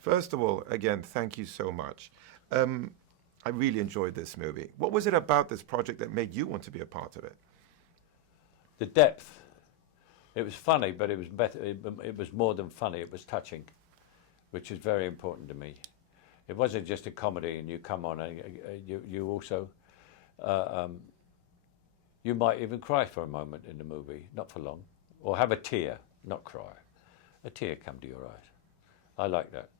First of all, again, thank you so much. I really enjoyed this movie. What was it about this project that made you want to be a part of it? The depth. It was funny, but it was better. It was more than funny. It was touching, which is very important to me. It wasn't just a comedy, and you come on, and you also, you might even cry for a moment in the movie, not for long, or have a tear, not cry. A tear come to your eyes. I like that.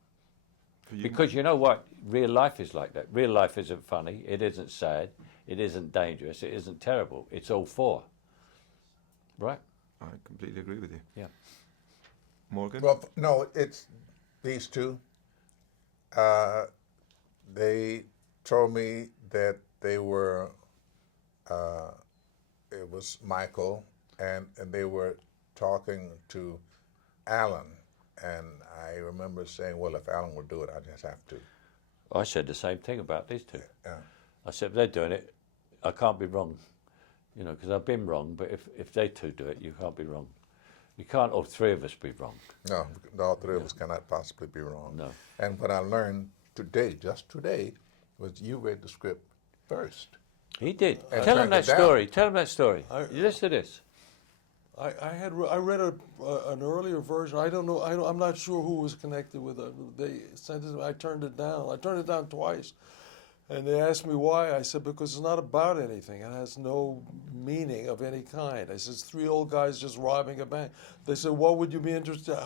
Because you know what? Real life is like that. Real life isn't funny. It isn't sad. It isn't dangerous. It isn't terrible. It's all four. Right? I completely agree with you. Yeah. Morgan? Well, no, it's these two. They told me that they were, it was Michael, and they were talking to Alan. And I remember saying, well, if Alan will do it, I just have to. I said the same thing about these two. Yeah. I said, if they're doing it, I can't be wrong. You know, because I've been wrong, but if they two do it, you can't be wrong. You can't all three of us be wrong. No, all three of us cannot possibly be wrong. No. And what I learned today, just today, was you read the script first. He did. And Tell him turned that it down. story. Tell him that story. You listen to this. I read an earlier version. I don't know. I'm not sure who was connected with it. They sent it. I turned it down. I turned it down twice, and they asked me why. I said because it's not about anything. It has no meaning of any kind. I said it's three old guys just robbing a bank. They said, what would you be interested?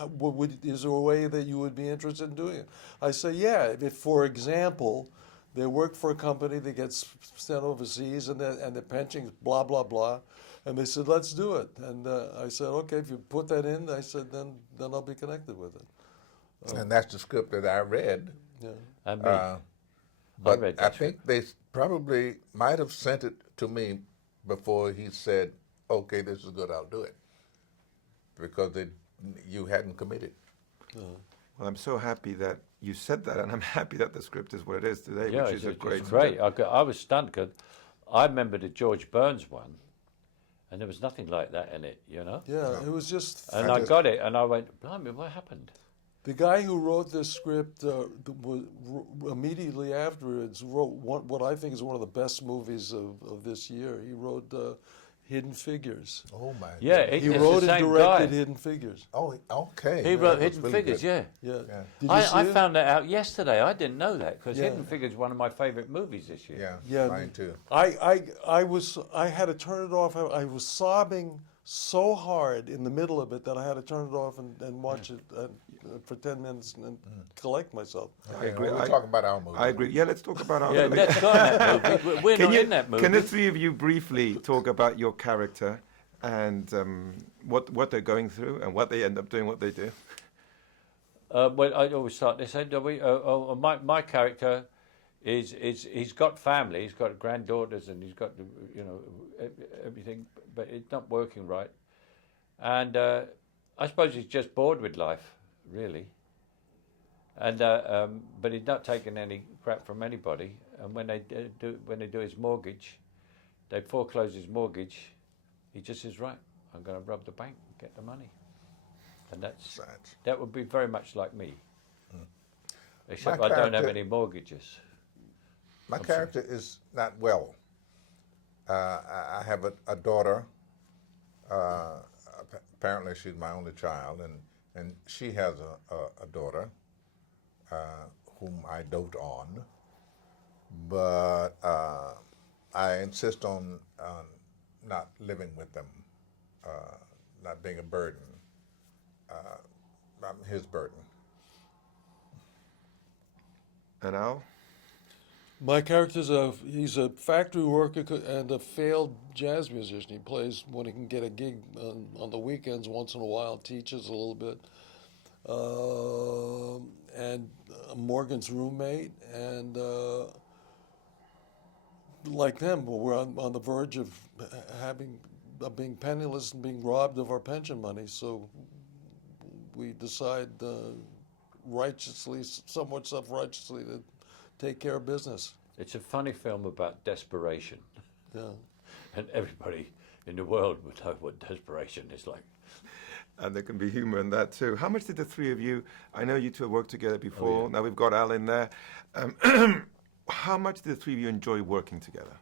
Is there a way that you would be interested in doing it? I said, yeah. If, for example, they work for a company that gets sent overseas, and the pensions, blah blah blah. And they said, let's do it. And I said, okay, if you put that in, I said, then I'll be connected with it. And that's the script that I read. Yeah. And me. But I think they probably might have sent it to me before he said, okay, this is good, I'll do it. Because you hadn't committed. Well, I'm so happy that you said that, and I'm happy that the script is what it is today, Yeah, which is a great it's great. I was stunned because I remember the George Burns one, and there was nothing like that in it, you know? Yeah, it was just... And I got it, and I went, blimey, what happened? The guy who wrote this script immediately afterwards wrote what I think is one of the best movies of this year. He wrote Hidden Figures. Oh, my Yeah, goodness. He it's wrote the and same directed guy. Hidden Figures. Oh, okay. He wrote that was Hidden really Figures, good. yeah. Yeah. Yeah. Did you see I it? found that out yesterday. I didn't know that because Yeah. Hidden Figures is one of my favourite movies this year. Yeah, Yeah. mine too. I had to turn it off. I was sobbing so hard in the middle of it that I had to turn it off and watch it for 10 minutes and collect myself. I agree. We'll talk about our movie. I agree. Yeah, let's talk about our Yeah, movie. let's go in that movie. We're not in that movie. Can the three of you briefly talk about your character and what they're going through and what they end up doing, what they do? Well, I always start this end. My character is he's got family, he's got granddaughters, and he's got everything, but it's not working right. And I suppose he's just bored with life, really. And but he's not taking any crap from anybody. And when they do his mortgage, they foreclose his mortgage. He just says, right, I'm going to rob the bank and get the money. And that would be very much like me. Except I don't have any mortgages. My character is not well. I have a daughter. Apparently, she's my only child, and she has a daughter whom I dote on. But I insist on not living with them, not being a burden. I'm his burden. And Al? My character's he's a factory worker and a failed jazz musician. He plays when he can get a gig on the weekends once in a while, teaches a little bit. And Morgan's roommate, and like them, we're on the verge of being penniless and being robbed of our pension money. So we decide righteously, somewhat self-righteously, to take care of business. It's a funny film about desperation. Yeah. And everybody in the world would know what desperation is like. And there can be humor in that too. How much did the three of you, I know you two have worked together before, yeah. now we've got Al in there. How much did the three of you enjoy working together?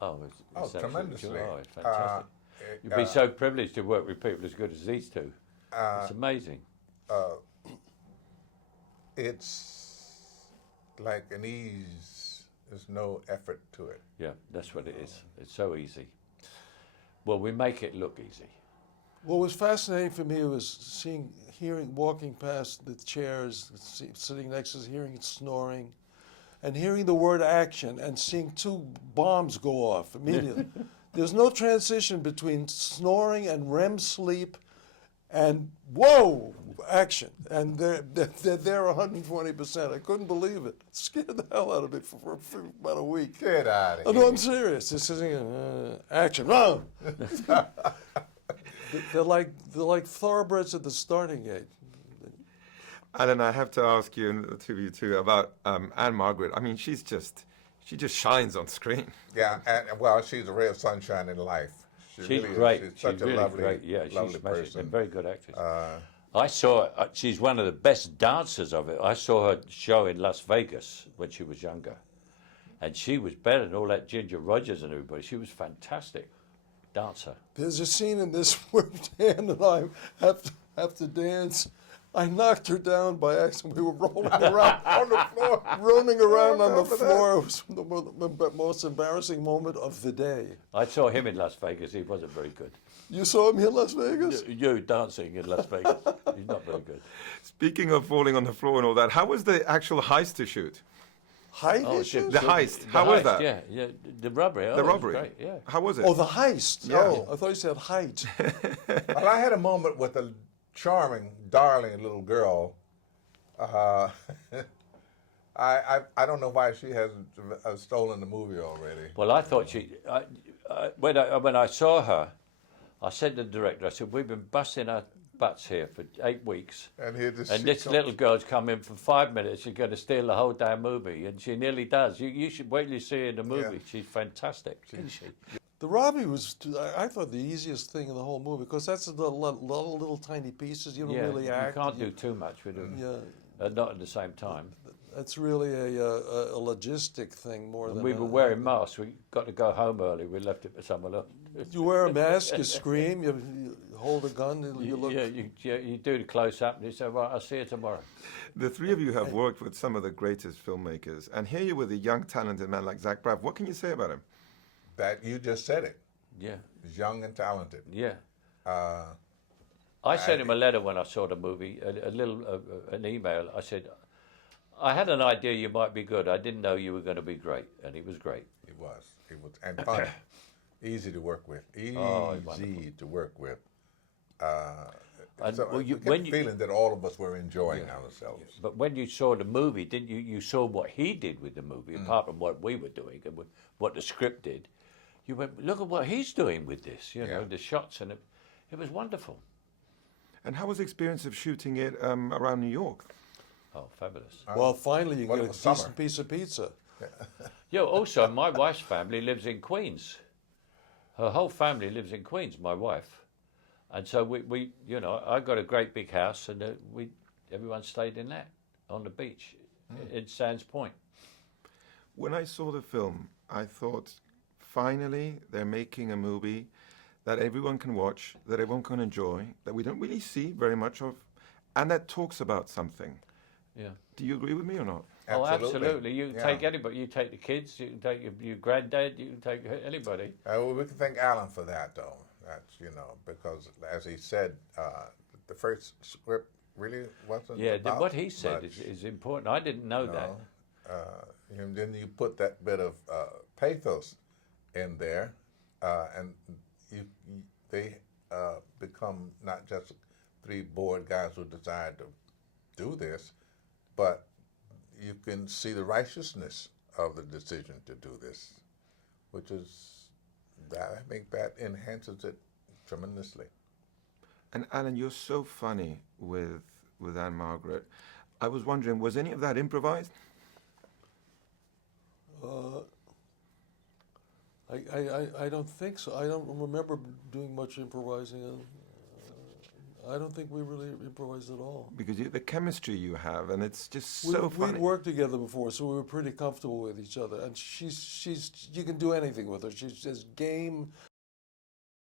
Oh, it's absolutely tremendously. true. Oh, it's fantastic. It, You'd be so privileged to work with people as good as these two. It's amazing. It's like an ease. There's no effort to it. Yeah, that's what it is. It's so easy. Well, we make it look easy. What was fascinating for me was walking past the chairs, sitting next to us, hearing it snoring, and hearing the word action and seeing two bombs go off immediately. There's no transition between snoring and REM sleep and whoa, action. And they're 120%. I couldn't believe it. It scared the hell out of me for about a week. Get out of Oh, here. no, I'm serious. It's action. Run! They're like thoroughbreds at the starting gate. Alan, I have to ask you, and the two of you too, about Ann-Margret. I mean, she just shines on screen. Yeah, and well, she's a ray of sunshine in life. She She's really is. great. She's such really a lovely, great. Yeah, lovely she's smashing. person. A very good actress. I saw her. She's one of the best dancers of it. I saw her show in Las Vegas when she was younger, and she was better than all that Ginger Rogers and everybody. She was fantastic dancer. There's a scene in this where Dan and I have to dance. I knocked her down by accident. We were rolling around on the floor. Rolling around on the floor. It was the most embarrassing moment of the day. I saw him in Las Vegas. He wasn't very good. You saw him in Las Vegas? You dancing in Las Vegas. He's not very good. Speaking of falling on the floor and all that, how was the actual heist to shoot? Height Oh, issues? shit. The heist. The How was heist, that? Yeah, the robbery. Oh, The it was robbery. great, yeah. How was it? Oh, the heist. Yeah. Oh, I thought you said height. Well, I had a moment with a charming, darling little girl. I don't know why she hasn't stolen the movie already. Well, I thought when I saw her, I said to the director, I said, we've been busting our butts here for 8 weeks. And here this And this little girl's come in for 5 minutes. She's going to steal the whole damn movie, and she nearly does. You should wait till you see her in the movie. Yeah. She's fantastic, isn't she? The robbery was, I thought, the easiest thing in the whole movie because that's the little tiny pieces. You don't really you act. can't do too much with them. Yeah, Not at the same time. that's really a logistic thing more than. We were wearing masks. We got to go home early. We left it for someone else. You wear a mask, you scream, you hold a gun, you look. You do the close up, and you say, "Well, I'll see you tomorrow." The three of you have worked with some of the greatest filmmakers, and here you're with a young, talented man like Zach Braff. What can you say about him? That you just said it. Yeah, He's young and talented. yeah. Uh, I sent him a letter when I saw the movie, an email. I said, I had an idea you might be good. I didn't know you were going to be great, and he was great. He was, and fun, easy to work with, easy to work with. And, So well, you get when the you- feeling that all of us were enjoying ourselves. But when you saw the movie, didn't you? You saw what he did with the movie, apart from what we were doing and what the script did. You went, look at what he's doing with this. You know, Yeah. the shots, and it was wonderful. And how was the experience of shooting it around New York? Oh, fabulous. Well, finally you Well, get it a was summer. decent piece of pizza. Yeah. Also, my wife's family lives in Queens. Her whole family lives in Queens. My wife, and so we I got a great big house, and everyone stayed in that on the beach in Sands Point. When I saw the film, I thought, finally, they're making a movie that everyone can watch, that everyone can enjoy, that we don't really see very much of, and that talks about something. Yeah. Do you agree with me or not? Oh, absolutely. You Yeah. take anybody. You take the kids. You can take your granddad. You can take anybody. Well, we can thank Alan for that, though. That's because as he said, the first script really wasn't. Yeah. about What he said much, is important. I didn't know that. And then you put that bit of pathos in there, and they become not just three bored guys who decide to do this, but you can see the righteousness of the decision to do this, which is, I think that enhances it tremendously. And Alan, you're so funny with Ann-Margret. I was wondering, was any of that improvised? I don't think so. I don't remember doing much improvising. I don't think we really improvised at all. Because the chemistry you have, and it's just so We'd funny. worked together before, so we were pretty comfortable with each other. And she's you can do anything with her. She's as game